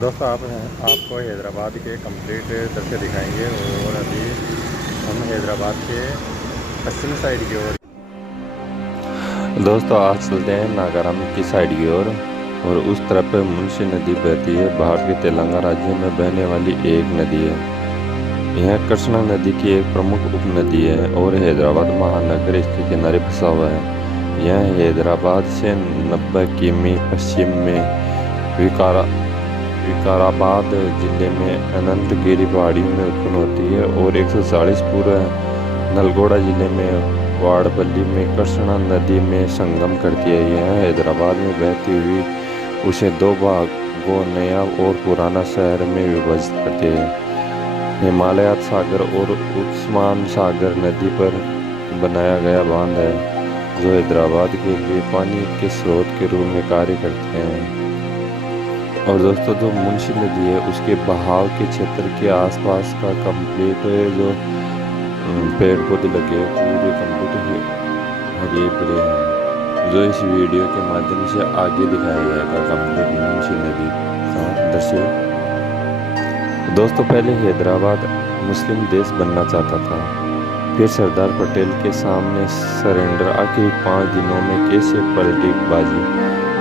दोस्तों आपको हैदराबाद के कंप्लीट दृश्य दिखाएंगे। और अभी हम हैदराबाद के पश्चिमी साइड की ओर दोस्तों आज चलते हैं नागारम की साइड की ओर। और उस तरफ मुंशी नदी बहती है। भारत के तेलंगाना राज्य में बहने वाली एक नदी है। यह कृष्णा नदी की एक प्रमुख उपनदी है और हैदराबाद महानगर इसके किनारे बसा हुआ है। यह हैदराबाद से 90 किमी पश्चिम में विकाराबाद जिले में अनंतगिरी पहाड़ियों में उत्पन्न होती है और 140 पूर्व नलगोंडा जिले में वाड़पल्ली में कृष्णा नदी में संगम करती है। यह हैदराबाद में बहती हुई उसे दो भागों नया और पुराना शहर में विभाजित करती है। हिमालय सागर और उस्मान सागर नदी पर बनाया गया बांध है जो हैदराबाद के लिए पानी के स्रोत के रूप में कार्य करते हैं। और दोस्तों जो मुंशी नदी है उसके बहाव के क्षेत्र के आसपास का कंप्लीट जो पेड़ पौधे लगे हैं पूरे कंप्लीट हरे भरे हैं जो इस वीडियो के माध्यम से आगे दिखाया जाएगा कंप्लीट मुंशी नदी का दृश्य। दोस्तों पहले हैदराबाद मुस्लिम देश बनना चाहता था, फिर सरदार पटेल के सामने सरेंडर आखिरी 5 दिनों में कैसे पलटी बाजी।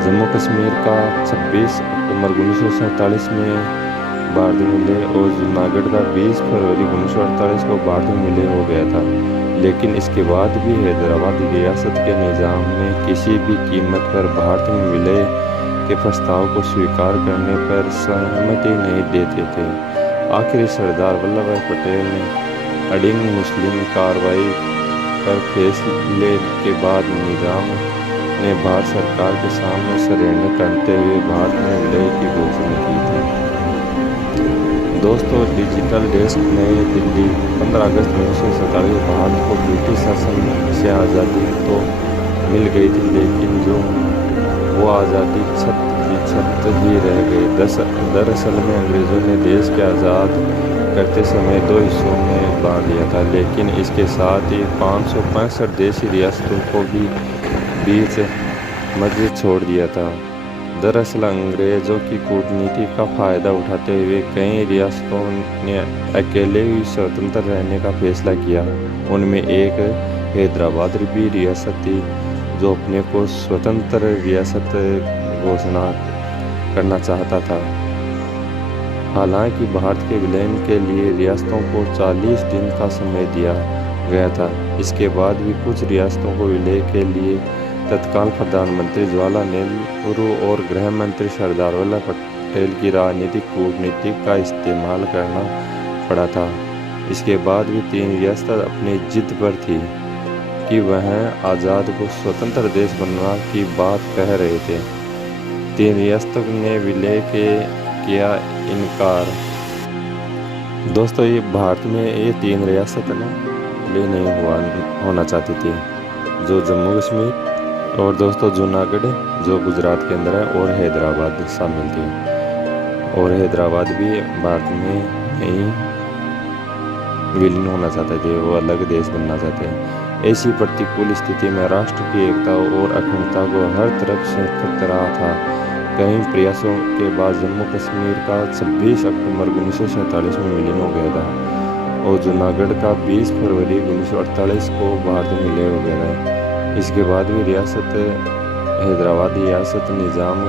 जम्मू कश्मीर का 26 अक्टूबर 1947 में भारत मिले और जूनागढ़ का 20 फरवरी 1948 को भारत मिले हो गया था। लेकिन इसके बाद भी हैदराबाद रियासत के निज़ाम में किसी भी कीमत पर भारत में विलय के प्रस्ताव को स्वीकार करने पर सहमति नहीं देते थे। आखिर सरदार वल्लभ भाई पटेल ने अड़िंग मुस्लिम कार्रवाई पर फैसले के बाद निज़ाम ने भारत सरकार के सामने सरेंडर करते हुए भारत में विलय की घोषणा की थी। दोस्तों डिजिटल डेस्क नई दिल्ली 15 अगस्त 1947। भारत को ब्रिटिश शासन से आज़ादी तो मिल गई थी लेकिन जो वो आज़ादी छत की छत ही रह गई। दरअसल में अंग्रेज़ों ने देश के आज़ाद करते समय 2 हिस्सों में बांट दिया था, लेकिन इसके साथ ही 565 देशी रियासतों को भी बीच मध्य छोड़ दिया था। दरअसल अंग्रेज़ों की कूटनीति का फ़ायदा उठाते हुए कई रियासतों ने अकेले ही स्वतंत्र रहने का फैसला किया। उनमें एक हैदराबाद भी रियासत थी जो अपने को स्वतंत्र रियासत घोषणा करना चाहता था। हालांकि भारत के विलय के लिए रियासतों को 40 दिन का समय दिया गया था। इसके बाद भी कुछ रियासतों को विलय के लिए तत्काल प्रधानमंत्री जवाहरलाल नेहरू और गृह मंत्री सरदार वल्लभ पटेल की राजनीतिक कूटनीति का इस्तेमाल करना पड़ा था। इसके बाद भी 3 रियासतें अपनी जिद पर थी कि वह आज़ाद को स्वतंत्र देश बनने की बात कह रहे थे। 3 रियासतों ने विलय के किया इनकार। दोस्तों ये भारत में ये 3 रियासतें विलय नहीं होना चाहती थी, जो जम्मू कश्मीर और दोस्तों जूनागढ़ जो गुजरात के अंदर है और हैदराबाद शामिल थी। और हैदराबाद भी भारत में नहीं विलीन होना चाहते थे, वो अलग देश बनना चाहते हैं। ऐसी प्रतिकूल स्थिति में राष्ट्र की एकता और अखंडता को हर तरफ से खतरा था। कई प्रयासों के बाद जम्मू कश्मीर का 26 अक्टूबर 1947 में विलीन हो गया था और जूनागढ़ का 20 फरवरी 1948 को भारत में विलय हो गया था। इसके बाद भी हैदराबाद रियासत निज़ाम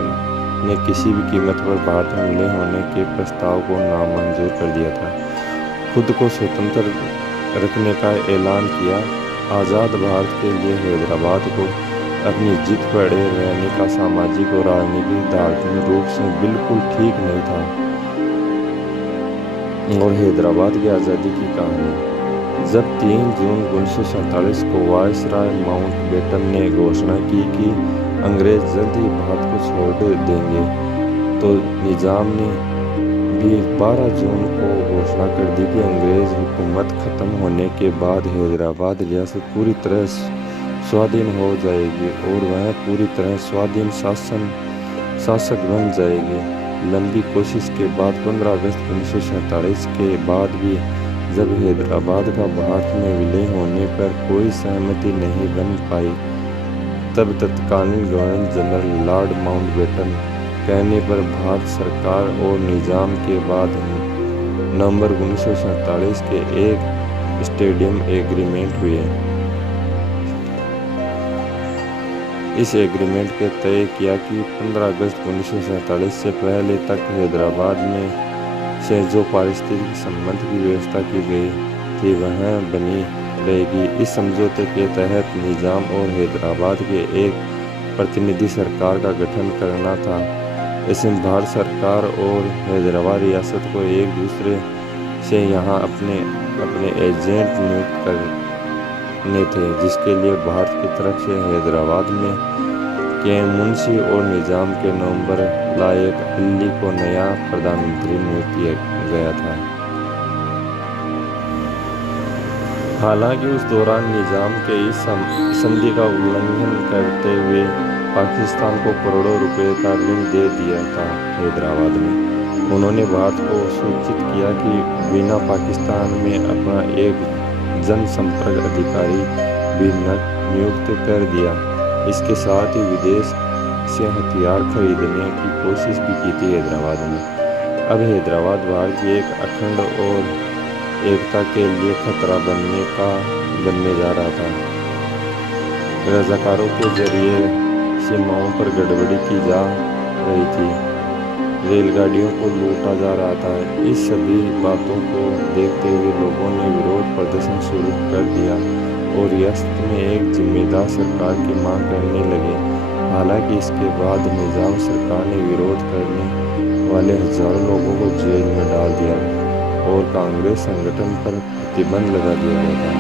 ने किसी भी कीमत पर भारत में विलय होने के प्रस्ताव को नामंजूर कर दिया था। खुद को स्वतंत्र रखने का ऐलान किया। आज़ाद भारत के लिए हैदराबाद को अपनी जिद पर अड़े रहने का सामाजिक और राजनीतिक धार्मिक रूप से बिल्कुल ठीक नहीं था। और हैदराबाद की आज़ादी की कहानी। जब 3 जून 1947 को वायसराय माउंटबेटन ने घोषणा की कि अंग्रेज जल्द ही भारत को छोड़ देंगे, तो निज़ाम ने भी 12 जून को घोषणा कर दी कि अंग्रेज हुकूमत ख़त्म होने के बाद हैदराबाद रियासत पूरी तरह स्वाधीन हो जाएगी और वह पूरी तरह स्वाधीन शासक बन जाएगी। लंबी कोशिश के बाद 15 अगस्त 1947 के बाद भी जब हैदराबाद का भारत में विलय होने पर कोई सहमति नहीं बन पाई, तब तत्कालीन गवर्नर जनरल लॉर्ड माउंटबेटन कहने पर भारत सरकार और निज़ाम के बाद नवंबर 1947 के एक स्टेडियम एग्रीमेंट हुए। इस एग्रीमेंट के तय किया कि 15 अगस्त 1947 से पहले तक हैदराबाद में से जो पारिस्थितिक संबंध की व्यवस्था की गई थी वह बनी रहेगी। इस समझौते के तहत निज़ाम और हैदराबाद के एक प्रतिनिधि सरकार का गठन करना था। इसमें भारत सरकार और हैदराबाद रियासत को एक दूसरे से यहाँ अपने एजेंट नियुक्त करने थे, जिसके लिए भारत की तरफ से हैदराबाद में के मुंशी और निज़ाम के नवंबर लायक अली को नया प्रधानमंत्री नियुक्त किया गया था। हालांकि उस दौरान निज़ाम के इस संधि का उल्लंघन करते हुए पाकिस्तान को करोड़ों रुपए का ऋण दे दिया था। हैदराबाद में उन्होंने भारत को सूचित किया कि बिना पाकिस्तान में अपना एक जनसंपर्क अधिकारी भी नियुक्त कर दिया। इसके साथ ही विदेश से हथियार खरीदने की कोशिश भी की थी हैदराबाद में। अब हैदराबाद भारत की एक अखंड और एकता के लिए खतरा बनने जा रहा था। रजाकारों के जरिए सीमाओं पर गड़बड़ी की जा रही थी, रेलगाड़ियों को लूटा जा रहा था। इस सभी बातों को देखते हुए लोगों ने विरोध प्रदर्शन शुरू कर दिया और रियासत में एक जिम्मेदार सरकार की मांग करने लगे। हालांकि इसके बाद निज़ाम सरकार ने विरोध करने वाले हजारों लोगों को जेल में डाल दिया और कांग्रेस संगठन पर प्रतिबंध लगा दिया गया था।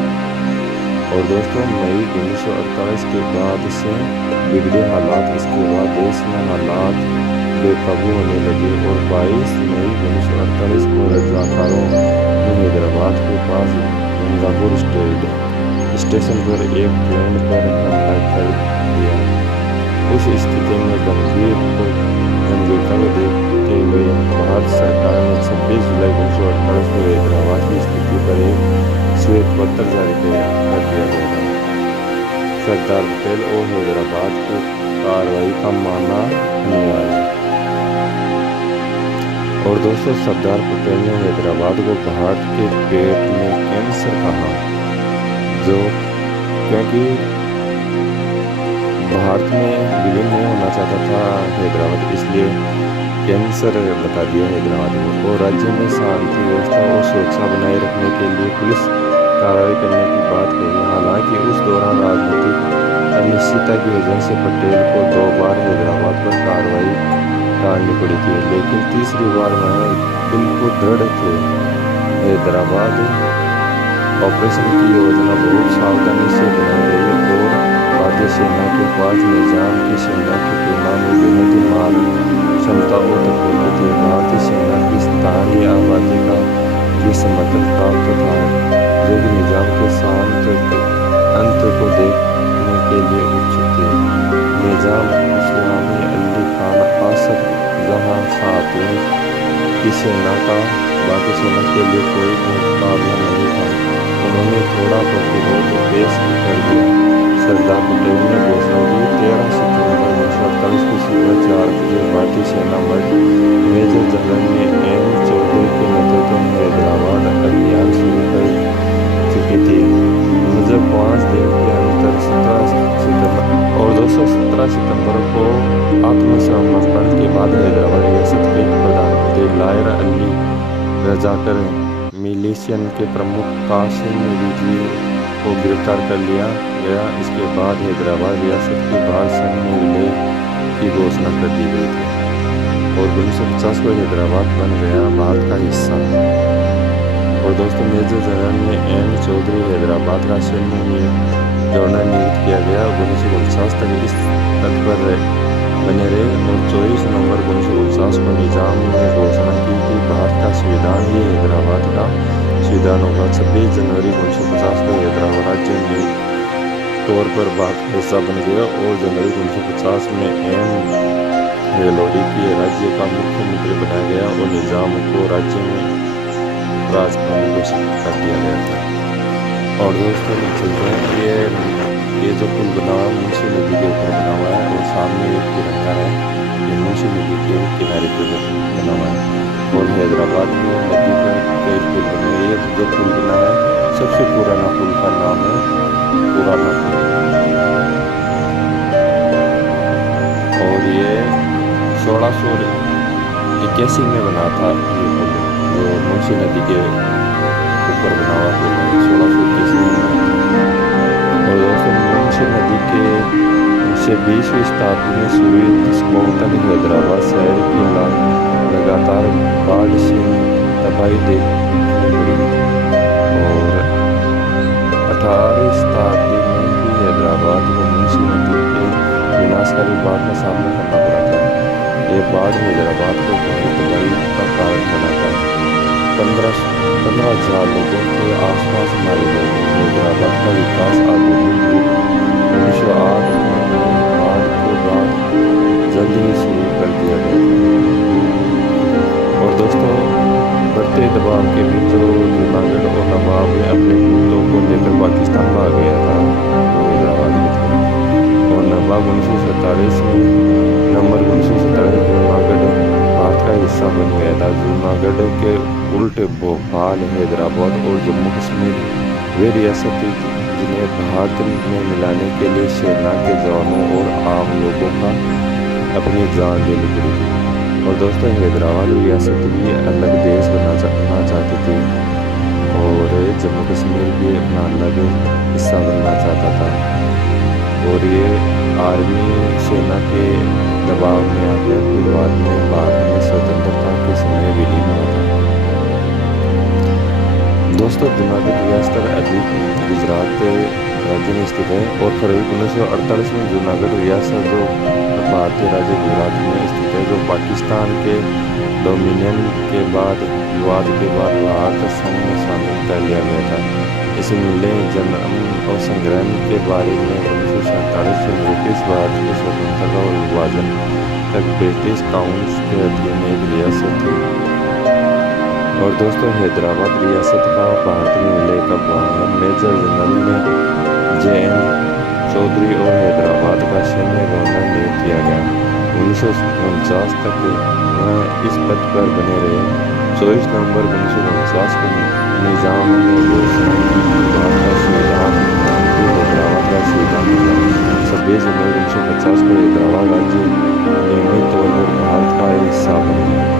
और दोस्तों, मई 1948 के बाद से बिगड़े हालात, इसके बाद देश में हालात बेकाबू होने लगे और 22 मई 1948 को रजाकारों ने हैदराबाद के पास गंगापुर स्टेशन पर एक ट्रेन पर हमला कर दिया। उस स्थिति में गंभीरता को देखते हुए भारत सरकार ने 26 जुलाई 1948 को हैदराबाद की स्थिति पर एक श्वेत पत्र जारी कर दिया गया था। सरदार पटेल और हैदराबाद की कार्रवाई का मानना अनिवार्य। और दोस्तों, सरदार पटेल ने हैदराबाद को भारत के पेट में कैंसर कहा, जो क्योंकि भारत में विलीन नहीं होना चाहता था हैदराबाद, इसलिए कैंसर बता दिया हैदराबाद को। और राज्य में शांति व्यवस्था और सुरक्षा बनाए रखने के लिए पुलिस कार्रवाई करने की बात कही। हालांकि उस दौरान राजनीतिक अनिश्चितता की वजह से पटेल को 2 बार हैदराबाद पर कार्रवाई टालनी पड़ी थी, लेकिन तीसरी बार वह बिल्कुल दृढ़ थे। हैदराबाद ऑपरेशन की योजना बहुत सावधानी से बनाई गई और भारतीय सेना के पास निज़ाम की सेना की तुलना में बेहद माल क्षमता और तकनीकी थी। भारतीय सेना की स्थानीय आबादी का भी समर्थन प्राप्त था, जो कि निज़ाम के शांत अंत को देखने के लिए उत्सुक थे। निज़ाम इस्लामी अली खान आसफ जहां खातून की सेना का बाकी सेना के लिए कोई मुकाबला नहीं था, उन्होंने थोड़ा प्रतिरोध पेश कर दिया। सरदार पटेल ने घोषणा की 13 सितंबर 1948 को सुबह 4 बजे भारतीय सेना मेजर जनरल ने एम चौधरी के नेतृत्व में हैदराबाद अभियान शुरू कर चुकी थी। मुझे 5 दिन के अंतर 17 सितंबर और 217 सितंबर को आत्मसमर्पण के बाद हैदराबाद रियासत के प्रधानमंत्री लायर अली रजाकर मिलिशियन के प्रमुख कासिम रिजवी को गिरफ्तार कर लिया गया। इसके बाद हैदराबाद रियासत के भारत संघ में विलय की घोषणा कर दी गई थी और 1950 को हैदराबाद बन गया भारत का हिस्सा। और दोस्तों, मेजर जनरल ने एम चौधरी हैदराबाद का सैन्य गवर्नर नियुक्त किया गया। 1949 तक इस पद पर बने रहे और 24 नवंबर 1949 को निज़ाम ने घोषणा की कि भारत का संविधान ही हैदराबाद का संविधान होगा। 26 जनवरी 1950 को हैदराबाद राज्य नियुक्त तौर पर भारत का हिस्सा बन गया और जनवरी 1950 में एम रेलोडी की राज्य का मुख्यमंत्री बनाया गया और निज़ाम को राज्य में राजधानी घोषित कर दिया गया था। और दोस्तों, चलते हैं ये जो पुल बना हुआ है मुंशी नदी के ऊपर बना हुआ है और सामने एक तिरंगा है, ये मुंशी नदी के किनारे पे बना हुआ है। और हैदराबाद में नदी पर कई पुल बने हैं। ये जो पुल बना है सबसे पुराना पुल का नाम है पुराना पुल। और ये 1681 में बना था ये पुल, जो मुंशी नदी के ऊपर बना हुआ पुल है 1681 में। और दोस्तों मुंशी नदी के से 20वीं शताब्दी में शुरू कोंकण हैदराबाद शहर की लगातार बाढ़ से तबाही देखने पड़ी। और 18वीं शताब्दी में भी हैदराबाद को मुंशी नदी के विनाशकारी बाढ़ का सामना करना पड़ा था। ये बाढ़ हैदराबाद को भारी तबाही का कारण बना था। 15,000 लोगों के आसपास मारे गए। हैदराबाद का विकास आधुनिक युग 1908 में बाढ़ के बाद जल्द ही शुरू कर दिया गया। और दोस्तों बढ़ते दबाव के बीच जो जूनागढ़ और नवाब ने अपने कुत्तों को लेकर पाकिस्तान भाग गया था, हैदराबाद में थे। और नवाब 1947 में नवंबर 1947 जूनागढ़ भारत का हिस्सा बन गया था। जूनागढ़ के उल्ट भोपाल, हैदराबाद और जम्मू कश्मीर वे रियासत जिन्हें भारत में मिलाने के लिए सेना के जवानों और आम लोगों का अपनी जान देनी पड़ी थी। और दोस्तों हैदराबाद रियासत भी अलग देश बनना चाहती थी और जम्मू कश्मीर भी अपना अलग हिस्सा बनना चाहता था। और ये आर्मी सेना के दबाव में आ गया। फिर बाद में भारत में स्वतंत्रता के समय विलीन हुआ था। दोस्तों जूनागढ़ रियासत अभी गुजरात राज्य में स्थित है। और फरवरी 1948 में जूनागढ़ रियासत जो भारतीय राज्य गुजरात में स्थित है, जो पाकिस्तान के डोमिनियन के बाद विवाद के बाद भारत संघ में शामिल कर लिया गया था। इस मूल्य जन्म और संग्राम के बारे में 1947 से ब्रिटिश भारत की स्वतंत्रता और विभाजन तक ब्रिटिश काउंसिल के अधीन एक रियासत थी। और दोस्तों हैदराबाद रियासत का भारत में विलय कब हुआ है? मेजर जनरल JN चौधरी और हैदराबाद का सैन्य गवर्नर नियुक्त किया गया। 1949 तक वह इस पद पर बने रहे। 24 नवंबर 1949 को निजाम ने घोषणा की कि भारत का संविधान हैदराबाद का संविधान होगा। 26 जनवरी 1950 को हैदराबाद राज्य नियमित तौर पर भारत का हिस्सा बन गया।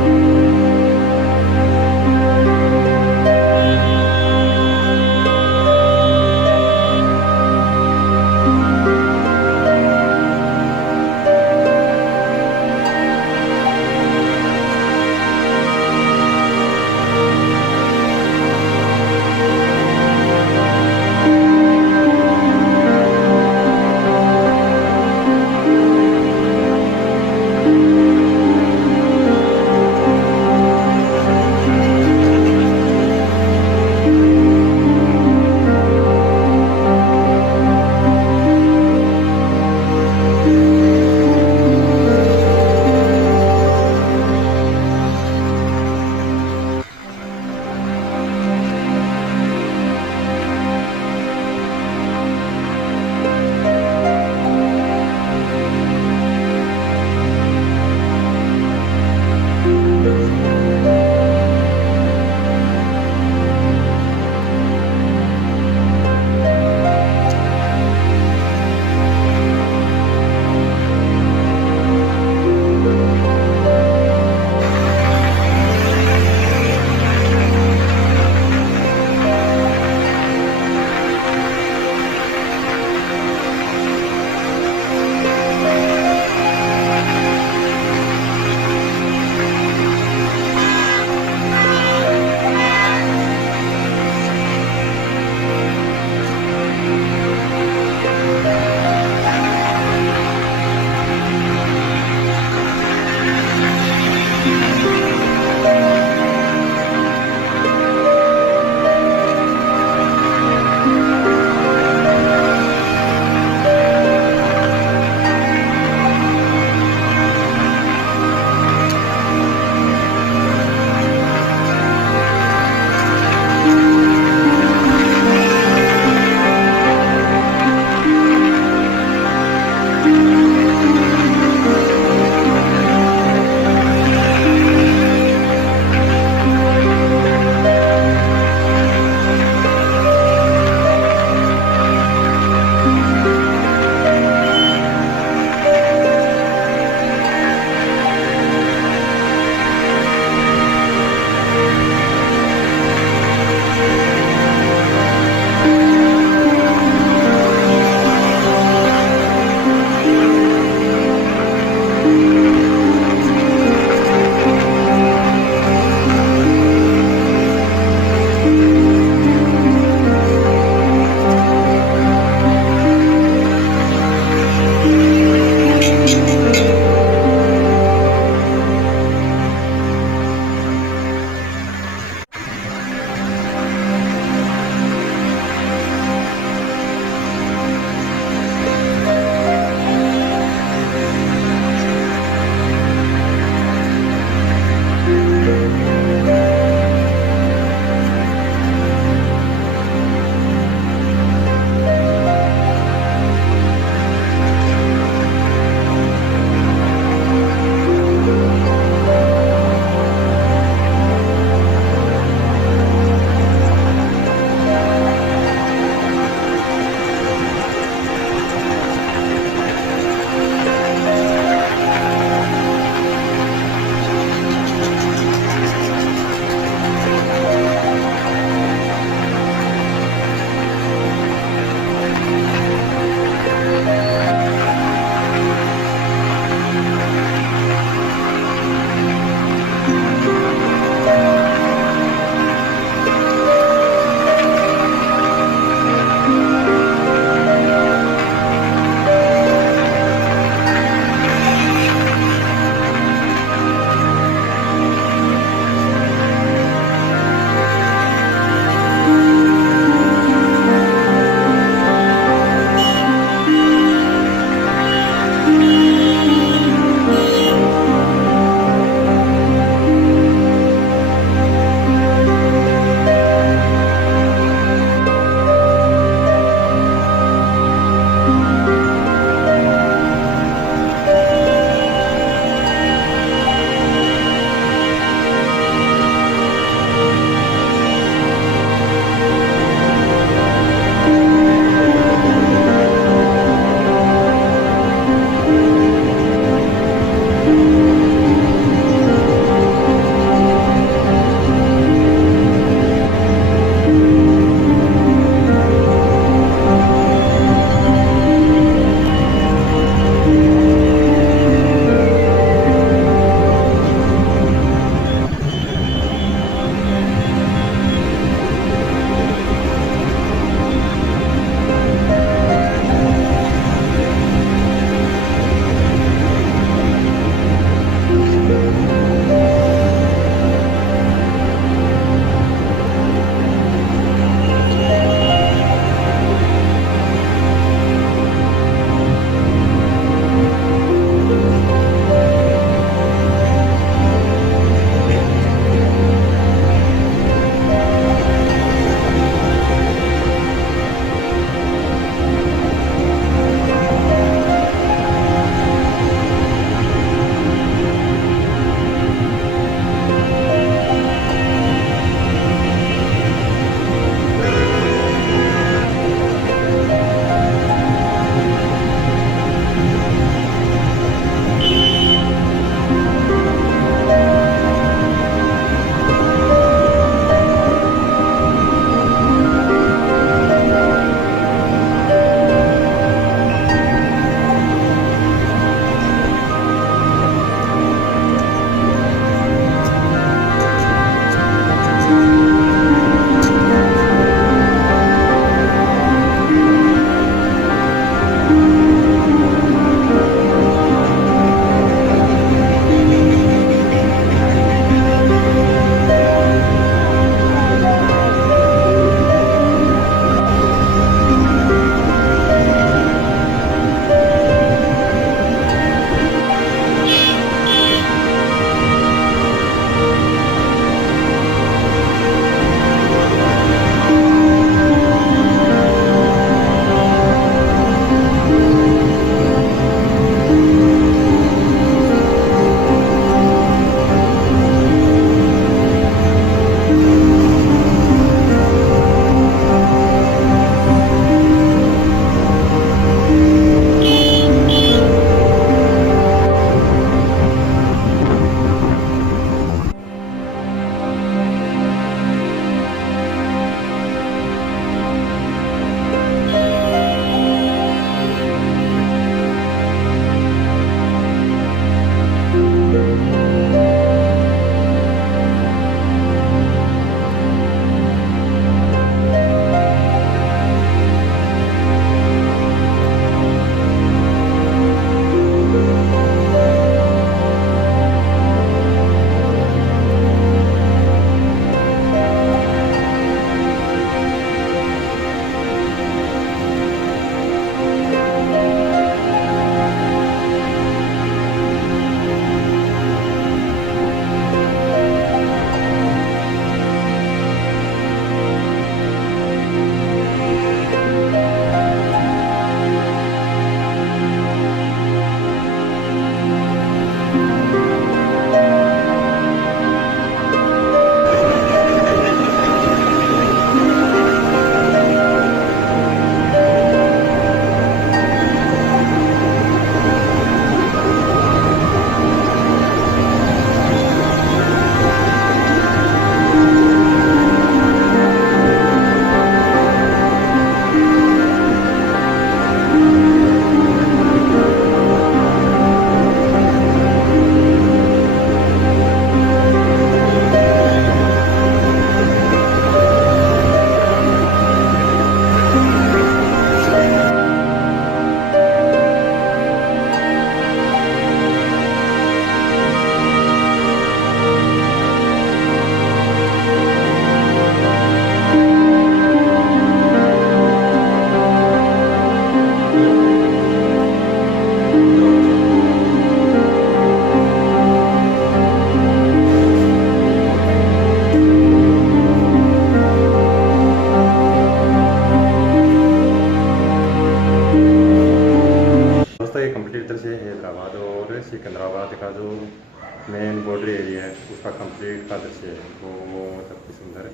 है वो मतलब कि सुंदर है।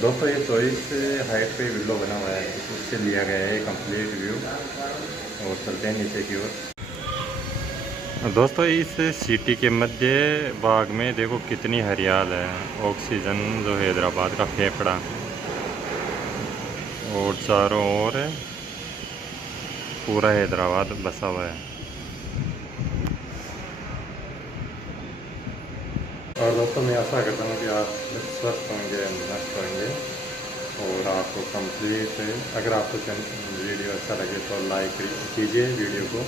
दोस्तों ये 24 हाइट पे विलो बना हुआ है, उससे लिया गया है कंप्लीट व्यू। और चलते हैं नीचे की ओर। दोस्तों इस सिटी के मध्य बाग में देखो कितनी हरियाल है, ऑक्सीजन जो हैदराबाद का फेफड़ा। और चारों ओर पूरा हैदराबाद बसा हुआ है। और दोस्तों मैं आशा करता हूँ कि आप स्वस्थ होंगे, मस्त होंगे। और आपको कंप्लीट, अगर आपको वीडियो अच्छा लगे तो लाइक कीजिए वीडियो को,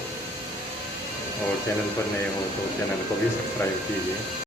और चैनल पर नए हो तो चैनल को भी सब्सक्राइब कीजिए।